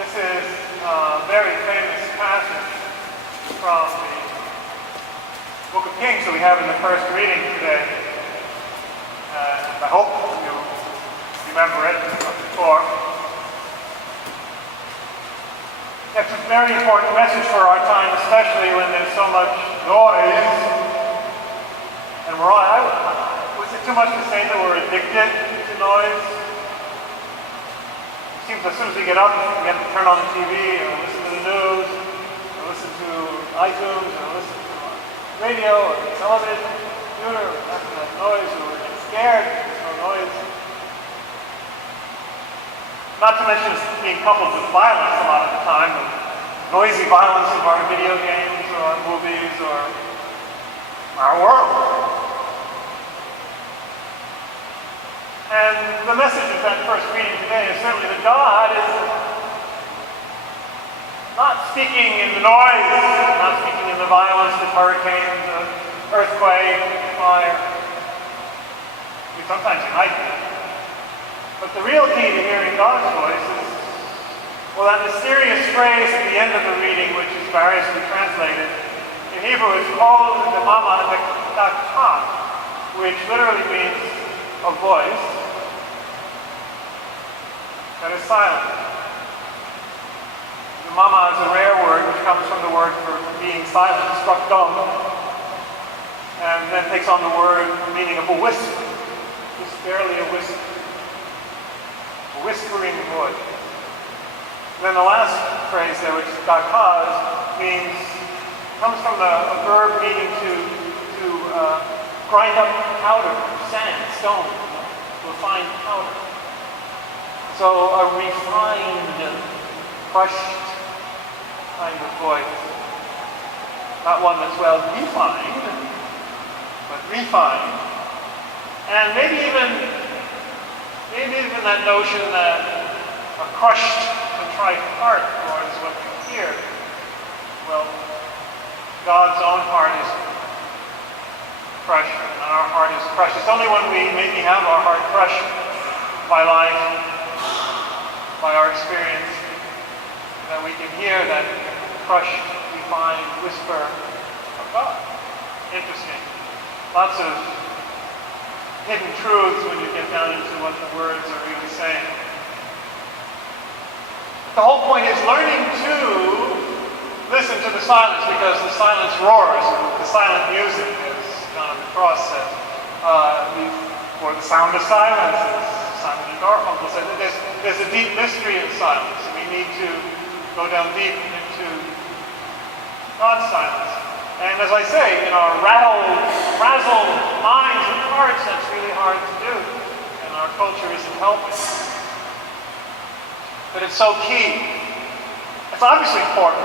This is a very famous passage from the Book of Kings that we have in the first reading today. And I hope you remember it from before. It's a very important message for our time, especially when there's so much noise. And was it too much to say that we're addicted to noise? It seems as soon as we get up, we have to turn on the TV or listen to the news, or listen to iTunes, or listen to radio or television, computer, or after that noise, or we get scared because there's no noise. Not to mention it's being coupled with violence a lot of the time, the noisy violence of our video games or our movies or our world. And the message of that first reading today is certainly that God is not speaking in the noise, not speaking in the violence of hurricanes, of earthquake, fire. Sometimes he might be. But the real key to hearing God's voice is, well, that mysterious phrase at the end of the reading, which is variously translated, in Hebrew is called the Mama Dakah, which literally means a voice that is silent. The Mama is a rare word which comes from the word for being silent, struck dumb, and then takes on the word meaning of a whisper, just barely a whisper. Whispering voice. And then the last phrase there, which is dakaz, comes from a verb meaning to grind up powder, sand, stone, to a fine powder. So a refined, crushed kind of voice. Not one that's well defined, but refined. And maybe even that notion that a crushed, contrite heart, Lord, is what you hear. Well, God's own heart is crushed, and our heart is crushed. It's only when we maybe have our heart crushed by life, by our experience, that we can hear that crushed, refined whisper of God. Interesting. Lots of hidden truths when you get down into what the words are really saying. The whole point is learning to listen to the silence, because the silence roars, the silent music, as Jonathan Cross said, or the sound of silence, as Simon G. Garfunkel said. There's a deep mystery in silence, and we need to go down deep into God's silence. And as I say, in our razzled minds and hearts, that's really hard to do. And our culture isn't helping. But it's so key. It's obviously important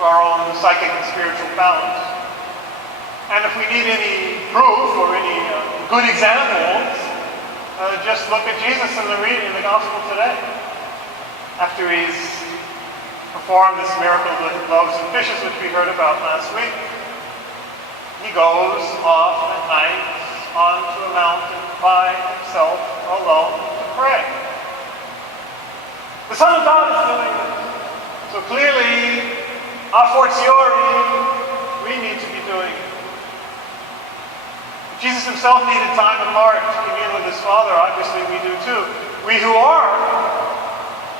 for our own psychic and spiritual balance. And if we need any proof or any good examples, just look at Jesus in the Gospel today. After he's performed this miracle with loaves and fishes, which we heard about last week, he goes off at night onto a mountain by himself, alone, to pray. The Son of God is doing this. So clearly, a fortiori, we need to be doing it. Jesus himself needed time apart to commune with his Father. Obviously, we do too. We who are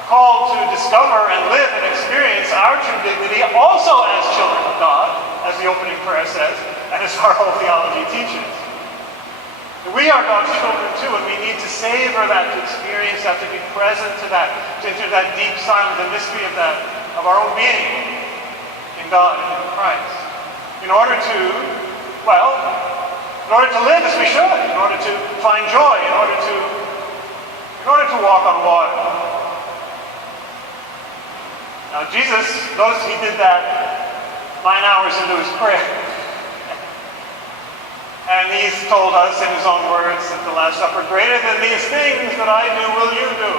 called to discover and live and experience our true dignity also as children of God, as the opening prayer says, and as our whole theology teaches. We are God's children too, and we need to savor that, to experience that, to be present to that, to enter that deep silence, the mystery of that, of our own being in God and in Christ. In order to live as we should, in order to find joy, in order to walk on water. Now Jesus, notice he did that 9 hours into his prayer. And he's told us in his own words at the Last Supper, greater than these things that I do, will you do.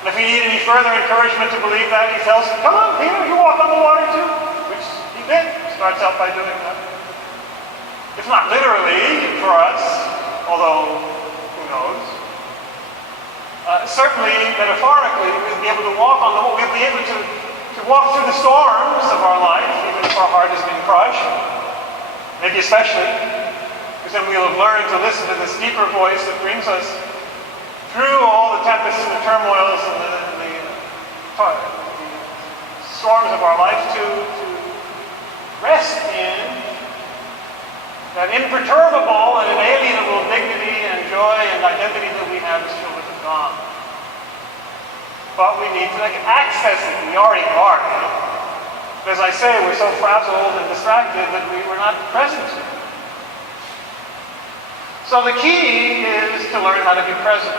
And if we need any further encouragement to believe that, he tells him, come on, Peter, you walk on the water too. Which he did. Starts out by doing that. It's not literally for us, although, who knows. Certainly, metaphorically, we'll be able to walk on the water. We'll be able to walk through the storms of our life, even if our heart has been crushed. Maybe especially, because then we'll have learned to listen to this deeper voice that brings us through all the tempests and the turmoils and the storms of our life to rest in that imperturbable and inalienable dignity and joy and identity that we have as children of God. But we need to access it. We already are. But as I say, we're so frazzled and distracted that we're not present. So the key is to learn how to be present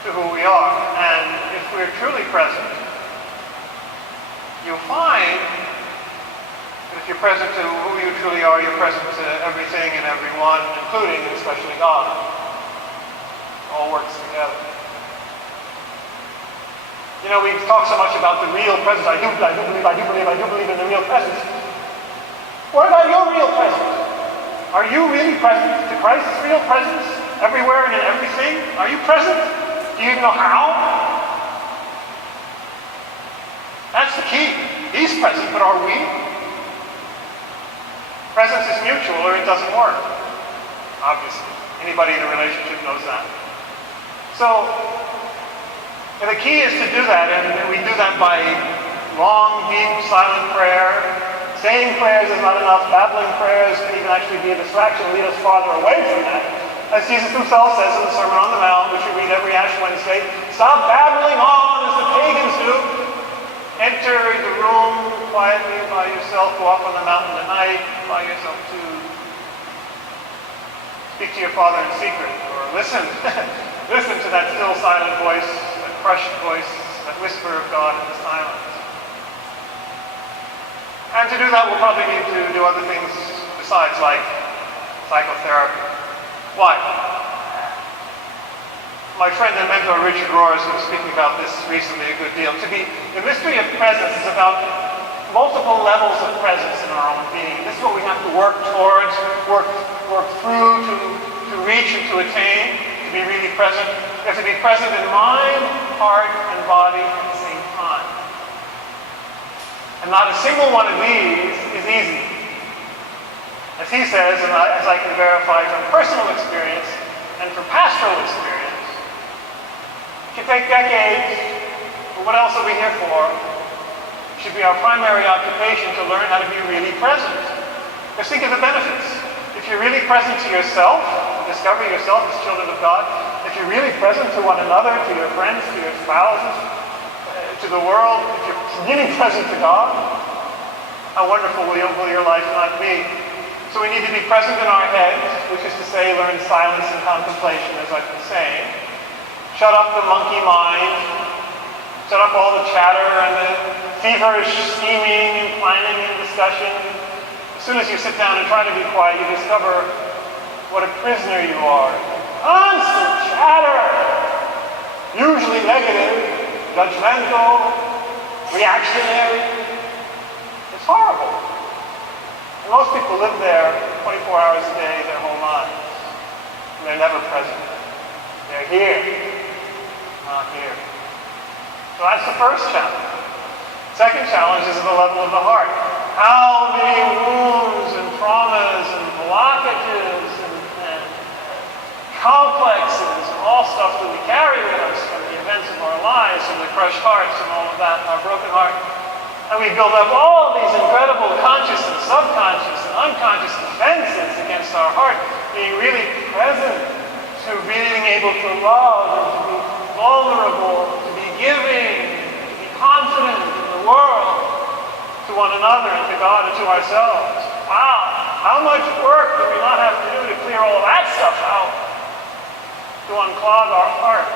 to who we are. And if we're truly present, you'll find that if you're present to who you truly are, you're present to everything and everyone, including and especially God. It all works together. You know, we talk so much about the real presence. I do believe in the real presence. What about your real presence? Are you really present to Christ's real presence everywhere and in everything? Are you present? Do you even know how? That's the key. He's present, but are we? Presence is mutual or it doesn't work. Obviously. Anybody in a relationship knows that. So, the key is to do that, and we do that by long, deep, silent prayer. Saying prayers is not enough. Babbling prayers can even actually be a distraction, lead us farther away from that. As Jesus himself says in the Sermon on the Mount, which we read every Ash Wednesday, stop babbling on as the pagans do. Enter the room quietly by yourself, go up on the mountain tonight by yourself to speak to your Father in secret, or listen. Listen to that still silent voice, that crushed voice, that whisper of God in the silence. And to do that, we'll probably need to do other things besides, like psychotherapy. Why? My friend and mentor Richard Rohr was speaking about this recently a good deal. The mystery of presence is about multiple levels of presence in our own being. This is what we have to work towards, work through to reach and to attain, to be really present. We have to be present in mind, heart, and body at the same time. And not a single one of these is easy. As he says, and as I can verify from personal experience and from pastoral experience, it can take decades, but what else are we here for? It should be our primary occupation to learn how to be really present. Just think of the benefits. If you're really present to yourself, discover yourself as children of God. If you're really present to one another, to your friends, to your spouses, to the world, if you're really present to God, how wonderful will your life not be? So we need to be present in our heads, which is to say, learn silence and contemplation, as I've been saying. Shut up the monkey mind. Shut up all the chatter and the feverish scheming and planning and discussion. As soon as you sit down and try to be quiet, you discover what a prisoner you are. Constant chatter, usually negative, judgmental, reactionary. It's horrible. And most people live there 24 hours a day their whole lives. And they're never present. They're here, not here. So that's the first challenge. Second challenge is at the level of the heart. How many wounds and traumas and blockages and complexes, all stuff that we carry with us from the events of our lives, from the crushed hearts and all of that, and our broken heart. And we build up all these incredible conscious and subconscious and unconscious defenses against our heart, being really present to being able to love and to be vulnerable, to be giving, to be confident in the world, to one another and to God and to ourselves. Wow, how much work do we not have to do to clear all that stuff out? To unclog our heart,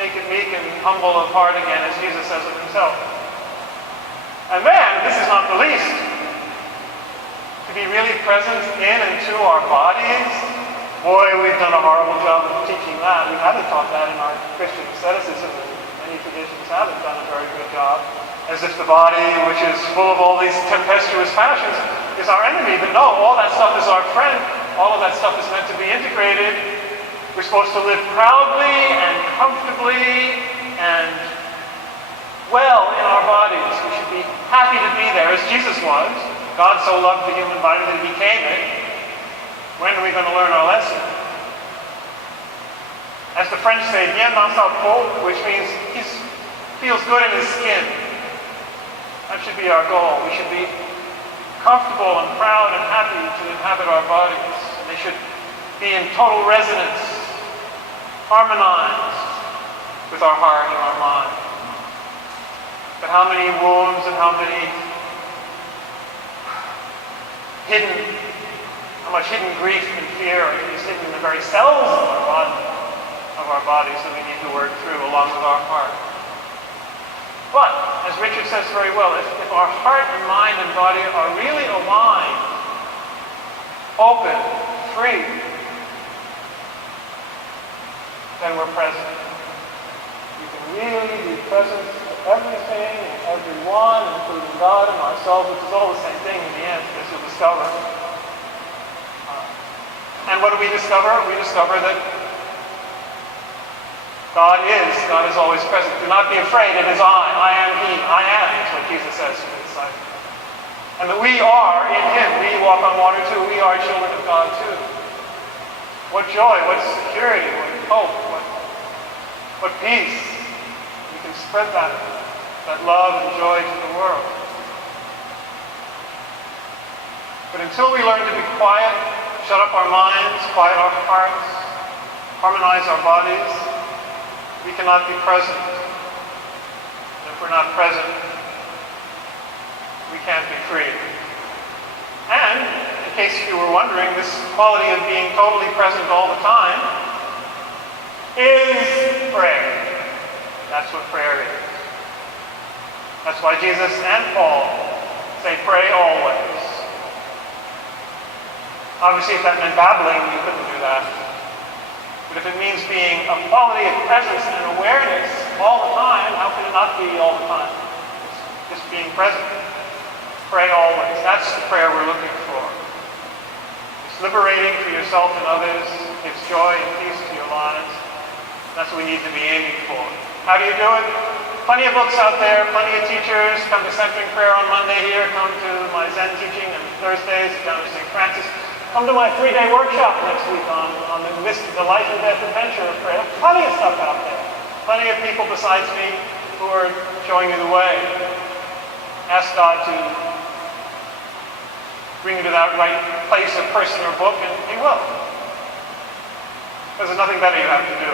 make it meek and humble of heart again, as Jesus says of himself. And then, this is not the least, to be really present in and to our bodies. Boy, we've done a horrible job of teaching that. We haven't taught that in our Christian asceticism, and many traditions haven't done a very good job. As if the body, which is full of all these tempestuous passions, is our enemy. But no, all that stuff is our friend. All of that stuff is meant to be integrated We're supposed to live proudly and comfortably and well in our bodies. We should be happy to be there, as Jesus was. God so loved the human body that he became it. When are we going to learn our lesson? As the French say, bien dans sa peau, which means he feels good in his skin. That should be our goal. We should be comfortable and proud and happy to inhabit our bodies. And they should be in total resonance, harmonized with our heart and our mind. But how many wounds and how much hidden grief and fear is hidden in the very cells of our bodies that we need to work through along with our heart. But, as Richard says very well, if our heart and mind and body are really aligned, open, free, then we're present. We can really be present to everything and everyone, including God and ourselves, which is all the same thing in the end, as you'll discover. And what do we discover? We discover that God is always present. Do not be afraid, it is I am He, I am, is what Jesus says to the disciples. And that we are in Him. We walk on water too. We are children of God too. What joy, what security, what hope, what peace. We can spread that love and joy to the world. But until we learn to be quiet, shut up our minds, quiet our hearts, harmonize our bodies, we cannot be present. And if we're not present, we can't be free. And, in case you were wondering, this quality of being totally present all the time is prayer. That's what prayer is. That's why Jesus and Paul say, pray always. Obviously, if that meant babbling, you couldn't do that. But if it means being a quality of presence and awareness all the time, how can it not be all the time? It's just being present. Pray always. That's the prayer we're looking for. It's liberating for yourself and others. It gives joy and peace to your lives. That's what we need to be aiming for. How do you do it? Plenty of books out there, plenty of teachers. Come to Centering Prayer on Monday here. Come to my Zen teaching on Thursdays down at St. Francis. Come to my 3-day workshop next week on the life and death adventure of prayer. Plenty of stuff out there. Plenty of people besides me who are showing you the way. Ask God to bring you to that right place or person or book, and He will. There's nothing better you have to do.